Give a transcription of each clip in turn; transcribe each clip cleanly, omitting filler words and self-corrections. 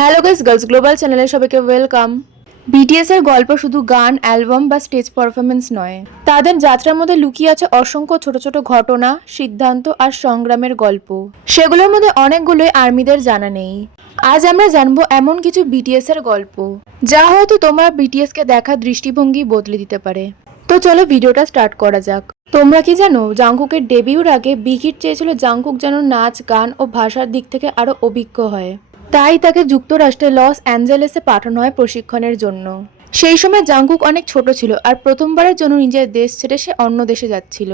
Hello guys, girls global চ্যানেলে সবাইকে welcome. BTS এর গল্প শুধু গান, অ্যালবাম বা স্টেজ পারফরমেন্স নয়, তাদের যাত্রার মধ্যে লুকিয়ে আছে অসংখ্য ছোট ছোট ঘটনা, সিদ্ধান্ত আর সংগ্রামের গল্প। সেগুলোর মধ্যে অনেকগুলোই আর্মিদের জানা নেই। আজ আমরা জানবো এমন কিছু বিটিএস এর গল্প যা হয়তো তোমার বিটিএস কে দেখার দৃষ্টিভঙ্গি বদলে দিতে পারে। তো চলো ভিডিওটা স্টার্ট করা যাক। তোমরা কি জানো, জাংকুকের ডেবিউর আগে বিগ চেয়েছিল জাংকুক যেন নাচ, গান ও ভাষার দিক থেকে আরো অভিজ্ঞ হয়। তাই তাকে যুক্তরাষ্ট্রে লস অ্যাঞ্জেলেসে পাঠানো হয় প্রশিক্ষণের জন্য। সেই সময় জাংকুক অনেক ছোট ছিল আর প্রথমবারের জন্য নিজের দেশ ছেড়ে সে অন্য দেশে যাচ্ছিল।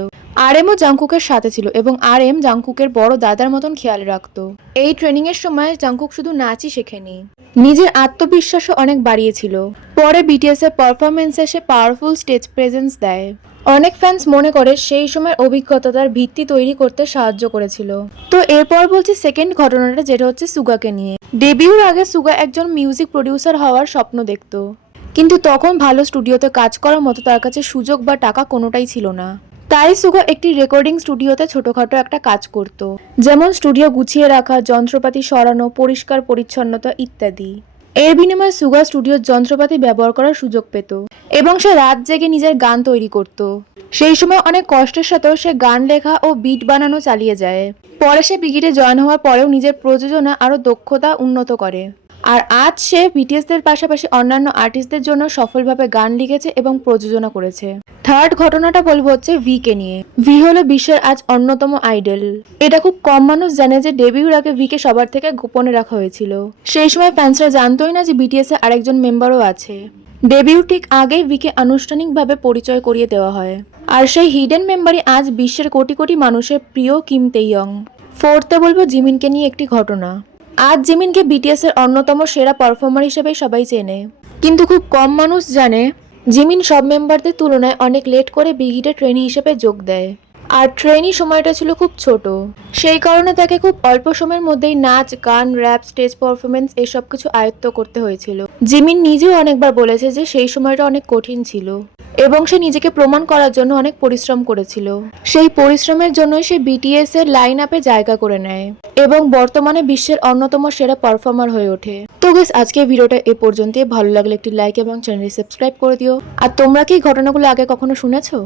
আরএমও জাংকুকের সাথে ছিল এবং আরএম জাংকুকের বড় দাদার মতন খেয়াল রাখতো। এই ট্রেনিং এর সময় জাংকুক শুধু নাচই শেখেনি, নিজের আত্মবিশ্বাসও অনেক বাড়িয়েছিল। পরে বিটিএস এর পারফরমেন্সে সে পাওয়ারফুল স্টেজ প্রেজেন্স দেয়। অনেক ফ্যান্স মনে করে সেই সময়ের অভিজ্ঞতা তার ভিত্তি তৈরি করতে সাহায্য করেছিল। তো এরপর বলছি সেকেন্ড ঘটনাটা, যেটা হচ্ছে সুগাকে নিয়ে। ডেবিউর আগে সুগা একজন মিউজিক প্রডিউসার হওয়ার স্বপ্ন দেখতো, কিন্তু তখন ভালো স্টুডিওতে কাজ করার মতো তার কাছে সুযোগ বা টাকা কোনোটাই ছিল না। তাই সুগা একটি রেকর্ডিং স্টুডিওতে ছোটখাটো একটা কাজ করত, যেমন স্টুডিও গুছিয়ে রাখা, যন্ত্রপাতি সরানো, পরিষ্কার পরিচ্ছন্নতা ইত্যাদি। এর বিনিময়ে সুগা স্টুডিওর যন্ত্রপাতি ব্যবহার করার সুযোগ পেত এবং সে রাত জেগে নিজের গান তৈরি করত। সেই সময় অনেক কষ্টের সাথেও সে গান লেখা ও বিট বানানো চালিয়ে যায়। পরে সে বিগিটে জয়েন হওয়ার পরেও নিজের প্রযোজনা আরো দক্ষতা উন্নত করে। আর আজ সে বিটিএসদের পাশাপাশি অন্যান্য আর্টিস্টদের জন্য সফলভাবে গান লিখেছে এবং প্রযোজনা করেছে। থার্ড ঘটনাটা বলবো হচ্ছে ভি কে নিয়ে। ভি হলো বিশ্বের আজ অন্যতম আইডল। এটা খুব কম মানুষ জানে যে ডেবিউর আগে ভি কে সবার থেকে গোপনে রাখা হয়েছিল। সেই সময় ফ্যান্সরা জানতোই না যে বিটিএস এর আরেকজন মেম্বারও আছে। ডেবিউ ঠিক আগেই ভিকে আনুষ্ঠানিকভাবে পরিচয় করিয়ে দেওয়া হয়। আর সেই হিডেন মেম্বারই আজ বিশ্বের কোটি কোটি মানুষের প্রিয় কিম তেইয়ং। ফোর্থে বলবো জিমিনকে নিয়ে একটি ঘটনা। আজ জিমিনকে বিটিএস এর অন্যতম সেরা পারফর্মার হিসেবে সবাই চেনে, কিন্তু খুব কম মানুষ জানে জিমিন সব মেম্বারদের তুলনায় অনেক লেট করে বিগিটে ট্রেনি হিসেবে যোগ দেয়। আর ট্রেনি সময়টা ছিল খুব ছোট, সেই কারণে তাকে খুব অল্প সময়ের মধ্যেই নাচ, গান, র্যাপ, স্টেজ পারফরমেন্স এসব কিছু আয়ত্ত করতে হয়েছিল। জিমিন নিজেও অনেকবার বলেছে যে সেই সময়টা অনেক কঠিন ছিল এবং সে নিজেকে প্রমাণ করার জন্য অনেক পরিশ্রম করেছিল। সেই পরিশ্রমের জন্যই সে বিটিএস এর লাইন আপে জায়গা করে নেয় এবং বর্তমানে বিশ্বের অন্যতম সেরা পারফর্মার হয়ে ওঠে। তো গাইস, আজকে ভিডিওটা এ পর্যন্তই। ভালো লাগলে একটি লাইক এবং চ্যানেলটি সাবস্ক্রাইব করে দিও। আর তোমরা কি ঘটনাগুলো আগে কখনো শুনেছো?